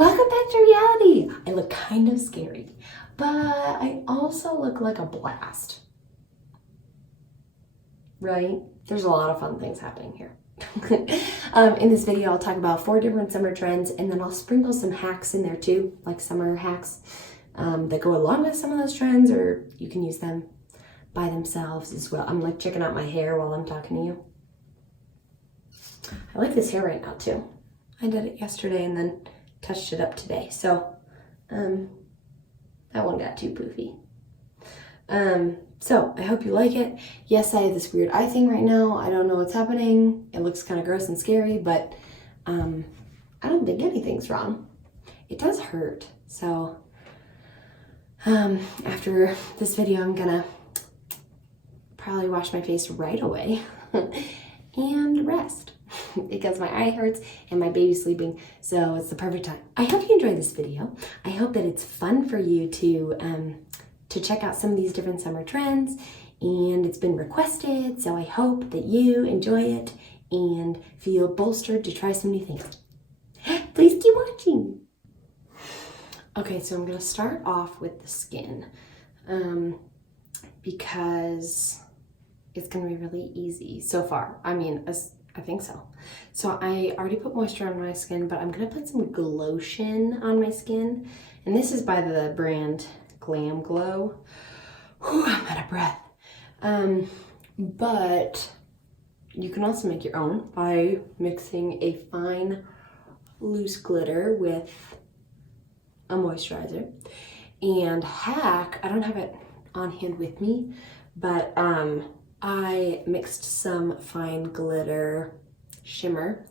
Welcome back to reality. I look kind of scary, but I also look like a blast, right? There's a lot of fun things happening here. In this video, I'll talk about 4 different summer trends, and then I'll sprinkle some hacks in there too, like summer hacks that go along with some of those trends, or you can use them by themselves as well. I'm like checking out my hair while I'm talking to you. I like this hair right now too. I did it yesterday and then touched it up today. So that one got too poofy. So I hope you like it. Yes, I have this weird eye thing right now. I don't know what's happening. It looks kind of gross and scary, but I don't think anything's wrong. It does hurt. So after this video, I'm gonna probably wash my face right away and rest. Because my eye hurts and my baby's sleeping, so it's the perfect time. I hope you enjoyed this video. I hope that it's fun for you to check out some of these different summer trends, and it's been requested, so I hope that you enjoy it and feel bolstered to try some new things. Please keep watching. Okay, so I'm gonna start off with the skin because it's gonna be really easy so far. I think so. So I already put moisture on my skin, but I'm gonna put some Glotion on my skin. And this is by the brand Glam Glow. Whew, I'm out of breath. But you can also make your own by mixing a fine loose glitter with a moisturizer. And hack, I don't have it on hand with me, but I mixed some fine glitter shimmer,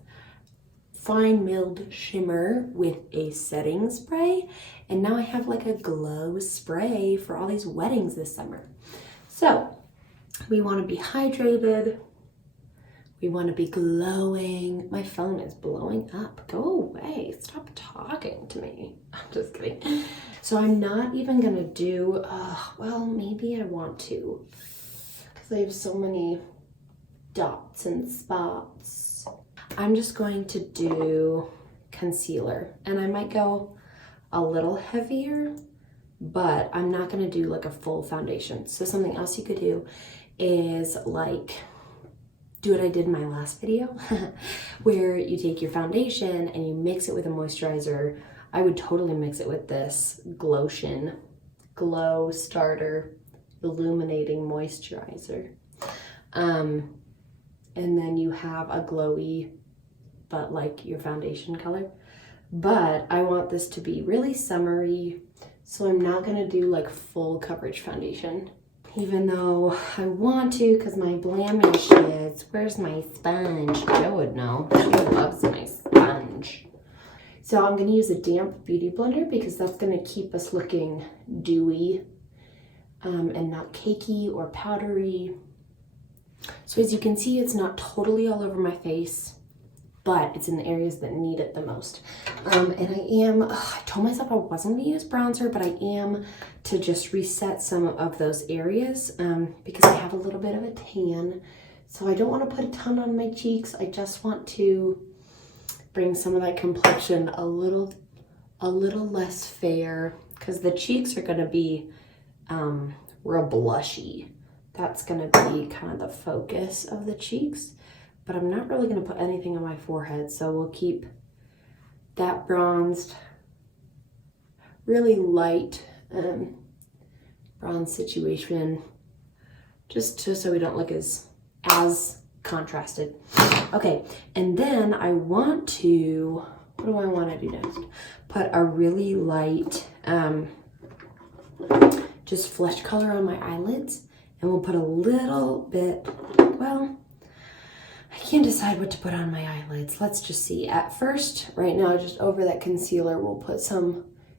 fine milled shimmer with a setting spray, and now I have like a glow spray for all these weddings this summer. So we want to be hydrated, we want to be glowing. My phone is blowing up. Go away, stop talking to me. I'm just kidding. So I'm not even gonna do, well, maybe I want to. I have so many dots and spots. I'm just going to do concealer, and I might go a little heavier, but I'm not going to do like a full foundation. So something else you could do is like do what I did in my last video where you take your foundation and you mix it with a moisturizer. I would totally mix it with this Glotion Glow Starter Illuminating Moisturizer. And then you have a glowy, but like your foundation color. But I want this to be really summery, so I'm not gonna do like full coverage foundation. Even though I want to, because my blemish is, where's my sponge? Joe would know, she loves my sponge. So I'm gonna use a damp beauty blender because that's gonna keep us looking dewy and not cakey or powdery. So as you can see, it's not totally all over my face, but it's in the areas that need it the most. And I told myself I wasn't gonna use bronzer, but I am to just reset some of those areas because I have a little bit of a tan. So I don't want to put a ton on my cheeks. I just want to bring some of that complexion a little less fair, because the cheeks are gonna be real blushy. That's gonna be kind of the focus of the cheeks, but I'm not really gonna put anything on my forehead, so we'll keep that bronzed, really light bronze situation, just so we don't look as contrasted. Okay, and then I want to, what do I want to do next? Put a really light just flesh color on my eyelids, and we'll put a little bit, well, I can't decide what to put on my eyelids. Let's just see. At first, right now, just over that concealer, we'll put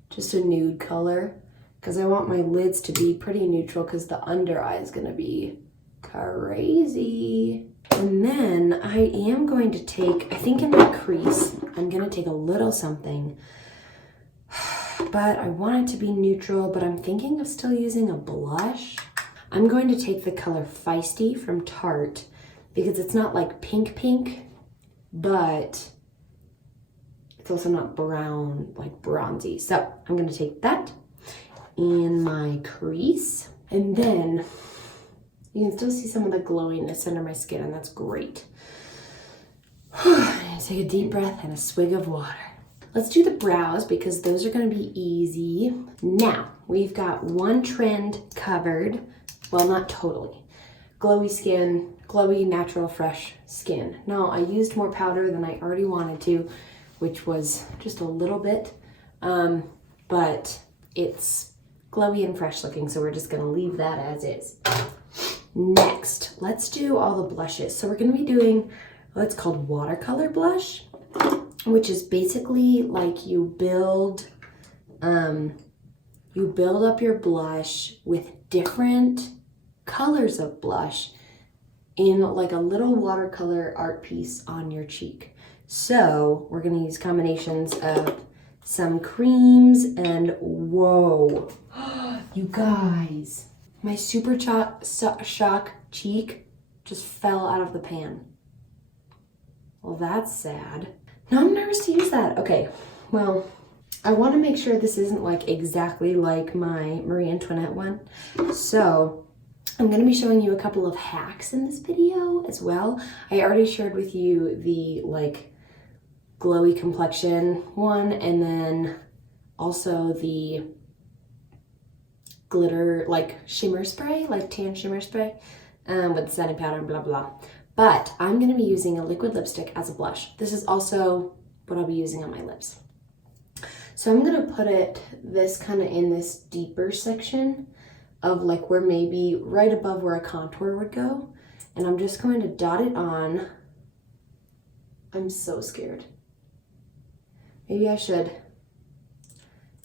just a nude color, because I want my lids to be pretty neutral, because the under eye is gonna be crazy. And then I am going to take, I think in my crease, I'm gonna take a little something, but I want it to be neutral, but I'm thinking of still using a blush. I'm going to take the color Feisty from Tarte, because it's not like pink, but It's also not brown, like bronzy. So I'm gonna take that in my crease. And then you can still see some of the glowiness under my skin, and that's great. Take a deep breath and a swig of water. Let's do the brows because those are gonna be easy. Now, we've got one trend covered. Well, not totally. Glowy skin, glowy, natural, fresh skin. Now, I used more powder than I already wanted to, which was just a little bit, but it's glowy and fresh looking, so we're just gonna leave that as is. Next, let's do all the blushes. So we're gonna be doing what's called watercolor blush, which is basically like you build up your blush with different colors of blush in like a little watercolor art piece on your cheek. So we're gonna use combinations of some creams and whoa, you guys, my super shock cheek just fell out of the pan. Well, that's sad. Now I'm nervous to use that. Okay, well, I want to make sure this isn't like exactly like my Marie Antoinette one. So I'm going to be showing you a couple of hacks in this video as well. I already shared with you the like glowy complexion one, and then also the glitter like shimmer spray, like tan shimmer spray with setting powder, blah blah. But I'm going to be using a liquid lipstick as a blush. This is also what I'll be using on my lips. So I'm going to put this kind of in this deeper section of like where maybe right above where a contour would go. And I'm just going to dot it on. I'm so scared. Maybe I should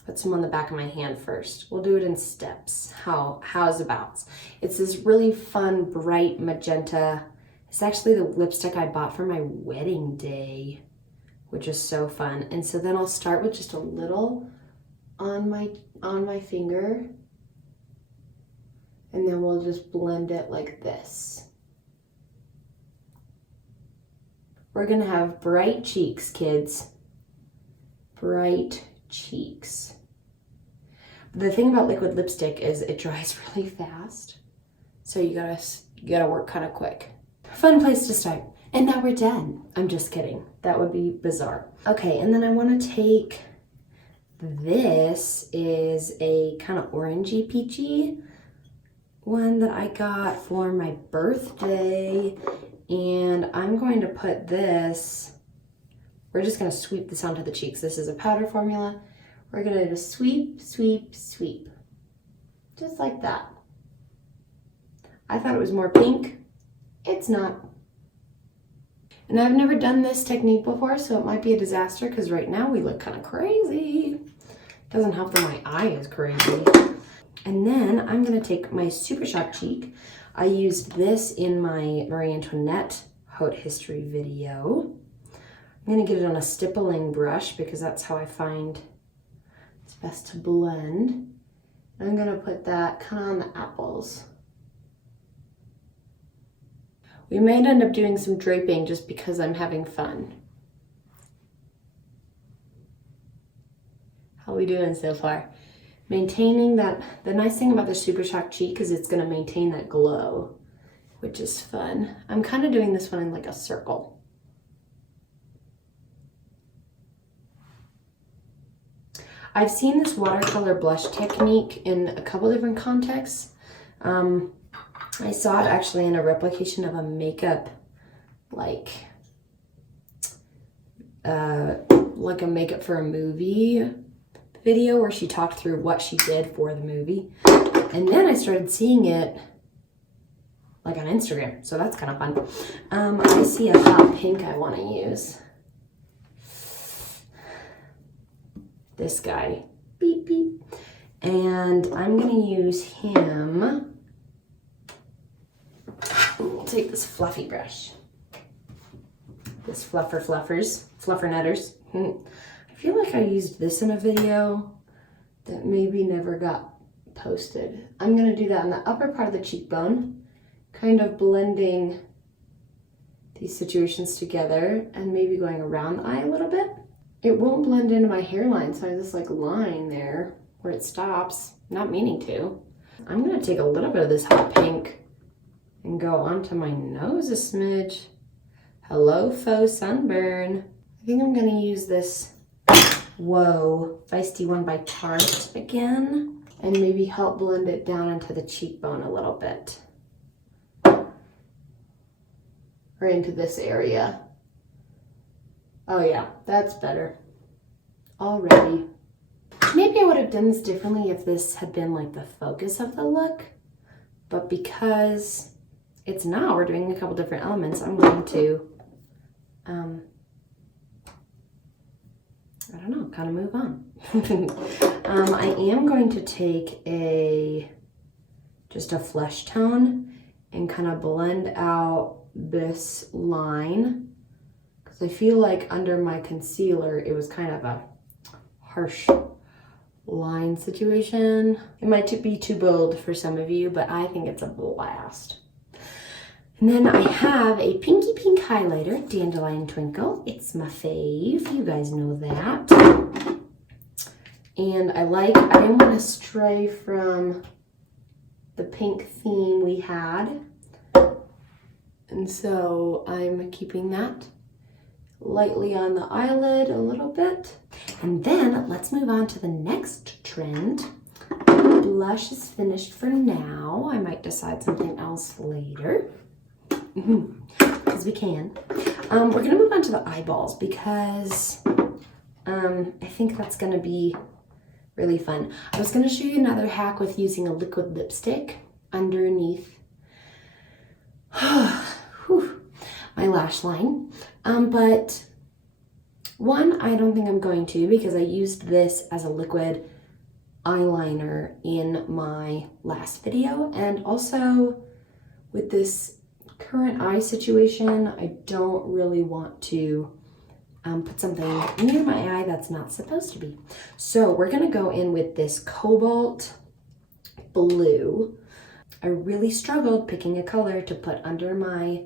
put some on the back of my hand first. We'll do it in steps. How's about? It's this really fun, bright magenta. It's actually the lipstick I bought for my wedding day, which is so fun. And so then I'll start with just a little on my finger, and then we'll just blend it like this. We're gonna have bright cheeks, kids. Bright cheeks. The thing about liquid lipstick is it dries really fast, so you gotta work kind of quick. Fun place to start. And now we're done. I'm just kidding. That would be bizarre. Okay, and then I want to take, this is a kind of orangey peachy one that I got for my birthday, and I'm going to put this, we're just going to sweep this onto the cheeks. This is a powder formula. We're going to just sweep, sweep, sweep. Just like that. I thought it was more pink. It's not. And I've never done this technique before, so it might be a disaster because right now we look kind of crazy. Doesn't help that my eye is crazy. And then I'm going to take my Super Shock cheek. I used this in my Marie Antoinette Haute History video. I'm going to get it on a stippling brush because that's how I find it's best to blend. I'm going to put that kind of on the apples. We might end up doing some draping just because I'm having fun. How are we doing so far? Maintaining that, the nice thing about the Super Shock cheek is it's gonna maintain that glow, which is fun. I'm kind of doing this one in like a circle. I've seen this watercolor blush technique in a couple different contexts. I saw it actually in a replication of a makeup, like a makeup for a movie video where she talked through what she did for the movie. And then I started seeing it like on Instagram, so that's kind of fun. I see a hot pink I want to use. This guy, beep, beep. And I'm gonna use him. We'll take this fluffy brush. This fluffernutters. I feel like I used this in a video that maybe never got posted. I'm gonna do that on the upper part of the cheekbone, kind of blending these situations together and maybe going around the eye a little bit. it won't blend into my hairline, so I have this like line there where it stops, not meaning to. I'm gonna take a little bit of this hot pink and go onto my nose a smidge. Hello, faux sunburn. I think I'm gonna use this Whoa Feisty One by Tarte again, and maybe help blend it down into the cheekbone a little bit. Or into this area. Oh yeah, that's better. Already. Maybe I would have done this differently if this had been like the focus of the look, but because it's not, we're doing a couple different elements, I'm going to, I don't know, kind of move on. I am going to take just a flesh tone and kind of blend out this line, because I feel like under my concealer it was kind of a harsh line situation. It might be too bold for some of you, but I think it's a blast. And then I have a pinky pink highlighter, Dandelion Twinkle. It's my fave, you guys know that. And I didn't want to stray from the pink theme we had. And so I'm keeping that lightly on the eyelid a little bit. And then let's move on to the next trend. Blush is finished for now. I might decide something else later. Because we can. We're gonna move on to the eyeballs because I think that's gonna be really fun. I was gonna show you another hack with using a liquid lipstick underneath my lash line. But one, I don't think I'm going to, because I used this as a liquid eyeliner in my last video, and also with this current eye situation, I don't really want to put something near my eye that's not supposed to be. So we're gonna go in with this cobalt blue. I really struggled picking a color to put under my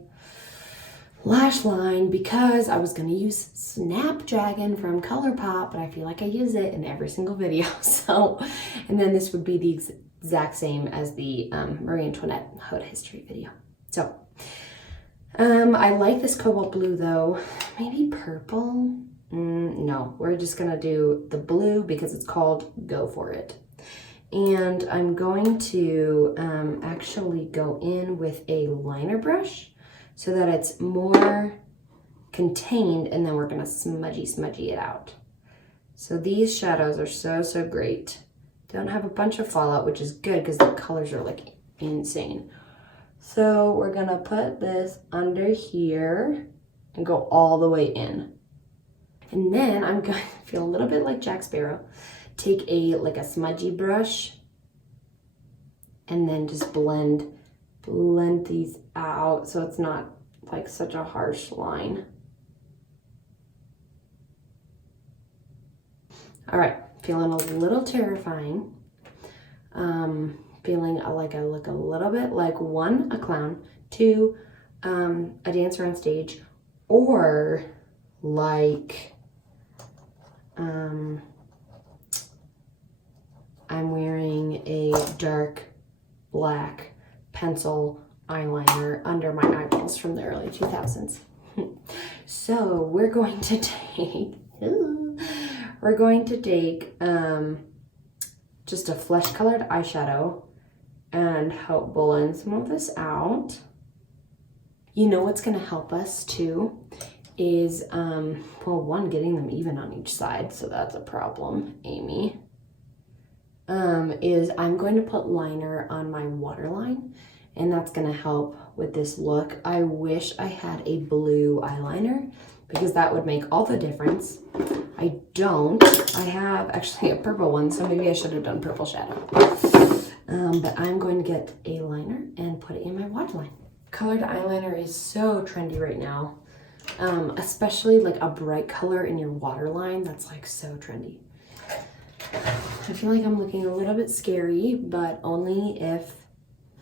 lash line because I was gonna use Snapdragon from ColourPop, but I feel like I use it in every single video. So, and then this would be the exact same as the Marie Antoinette Haute History video. So, I like this cobalt blue though. Maybe purple? No, we're just gonna do the blue because it's called Go For It. And I'm going to actually go in with a liner brush so that it's more contained, and then we're gonna smudgy it out. So these shadows are so great. Don't have a bunch of fallout, which is good because the colors are like insane. So we're gonna put this under here and go all the way in. And then I'm going to feel a little bit like Jack Sparrow. Take like a smudgy brush and then just blend these out so it's not like such a harsh line. All right, feeling a little terrifying. Feeling like I look a little bit like, one, a clown, two, a dancer on stage, or like I'm wearing a dark black pencil eyeliner under my eyeballs from the early 2000s. So we're going to take just a flesh colored eyeshadow and help blend some of this out. You know what's gonna help us too is, well, one, getting them even on each side, so that's a problem, Amy. Is I'm going to put liner on my waterline, and that's gonna help with this look. I wish I had a blue eyeliner because that would make all the difference. I don't. I have actually a purple one, so maybe I should have done purple shadow. But I'm going to get a liner and put it in my waterline. Colored eyeliner is so trendy right now, especially like a bright color in your waterline. That's like so trendy. I feel like I'm looking a little bit scary, but only if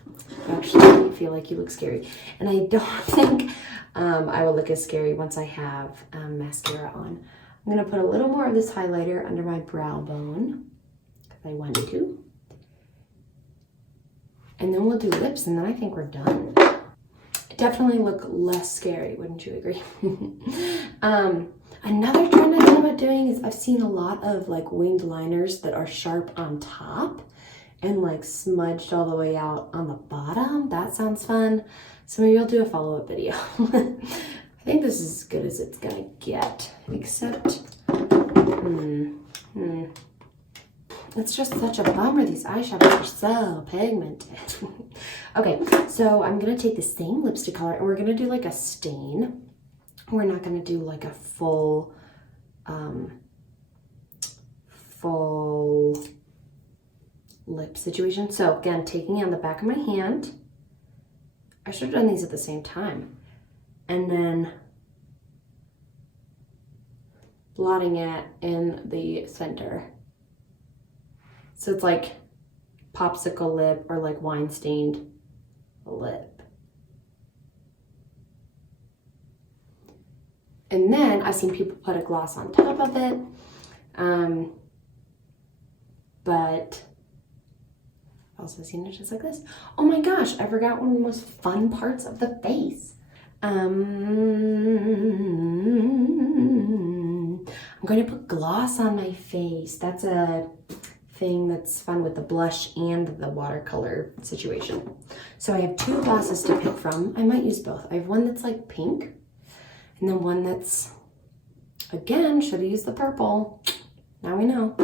you actually feel like you look scary. And I don't think I will look as scary once I have mascara on. I'm gonna put a little more of this highlighter under my brow bone, because I wanted to. And then we'll do lips, and then I think we're done. Definitely look less scary, wouldn't you agree? Another trend I thought about doing is I've seen a lot of like winged liners that are sharp on top and like smudged all the way out on the bottom. That sounds fun. So maybe I'll do a follow-up video. I think this is as good as it's gonna get, except, it's just such a bummer. These eyeshadows are so pigmented. Okay, so I'm gonna take the same lipstick color and we're gonna do like a stain. We're not gonna do like a full lip situation. So again, taking it on the back of my hand. I should have done these at the same time. And then blotting it in the center. So it's like popsicle lip or like wine stained lip. And then I've seen people put a gloss on top of it. But I've also seen it just like this. Oh my gosh, I forgot one of the most fun parts of the face. I'm going to put gloss on my face. That's a thing that's fun with the blush and the watercolor situation. So I have two glosses to pick from. I might use both. I have one that's like pink, and then one that's, again, should have used the purple. Now we know.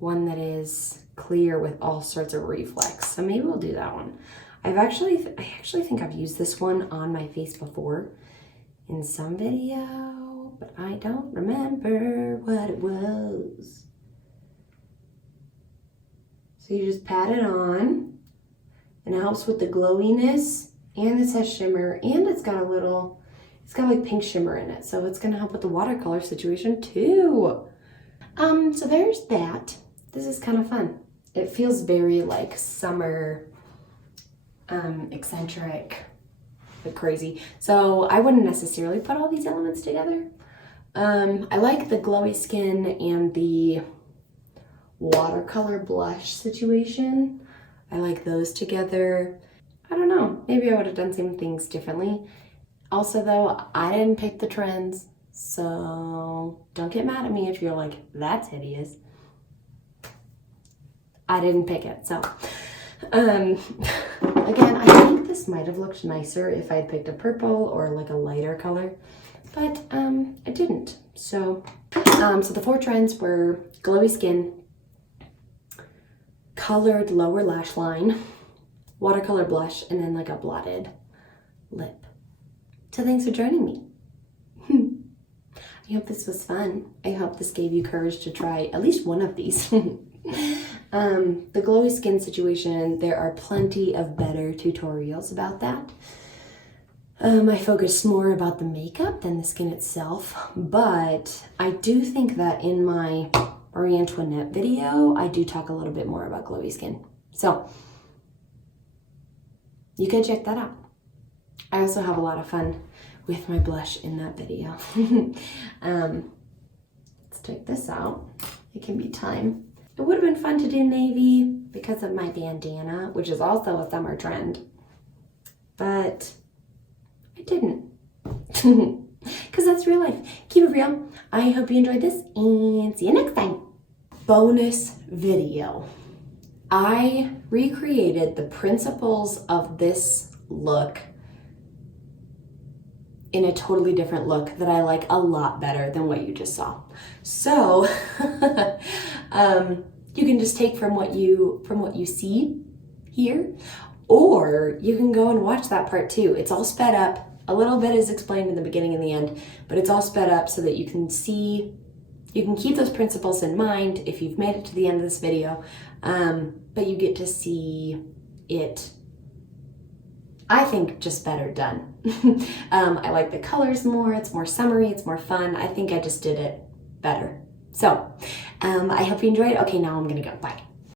One that is clear with all sorts of reflex. So maybe we'll do that one. I actually think I've used this one on my face before in some video, but I don't remember what it was. So you just pat it on, and it helps with the glowiness, and this has shimmer, and it's got like pink shimmer in it, so it's gonna help with the watercolor situation too. So there's that. This is kind of fun. It feels very like summer, eccentric, but crazy. So I wouldn't necessarily put all these elements together. I like the glowy skin and the watercolor blush situation. I like those together. I don't know, maybe I would have done some things differently. Also though, I didn't pick the trends, so don't get mad at me if you're like, that's hideous. I didn't pick it, so. Again, I think this might have looked nicer if I had picked a purple or like a lighter color, but I didn't. So the four trends were glowy skin, colored lower lash line, watercolor blush, and then like a blotted lip. So thanks for joining me. I hope this was fun. I hope this gave you courage to try at least one of these. The glowy skin situation, there are plenty of better tutorials about that. I focus more about the makeup than the skin itself, but I do think that in my Marie Antoinette video, I do talk a little bit more about glowy skin. So you can check that out. I also have a lot of fun with my blush in that video. Let's take this out. It can be time. It would have been fun to do navy because of my bandana, which is also a summer trend, but I didn't. Because that's real life. Keep it real. I hope you enjoyed this, and see you next time. Bonus video. I recreated the principles of this look in a totally different look that I like a lot better than what you just saw. So you can just take from what you see here, or you can go and watch that part too. It's all sped up. A little bit is explained in the beginning and the end, but it's all sped up so that you can see, you can keep those principles in mind if you've made it to the end of this video, but you get to see it, I think, just better done. I like the colors more, it's more summery, it's more fun. I think I just did it better. So I hope you enjoyed. Okay, now I'm gonna go, bye.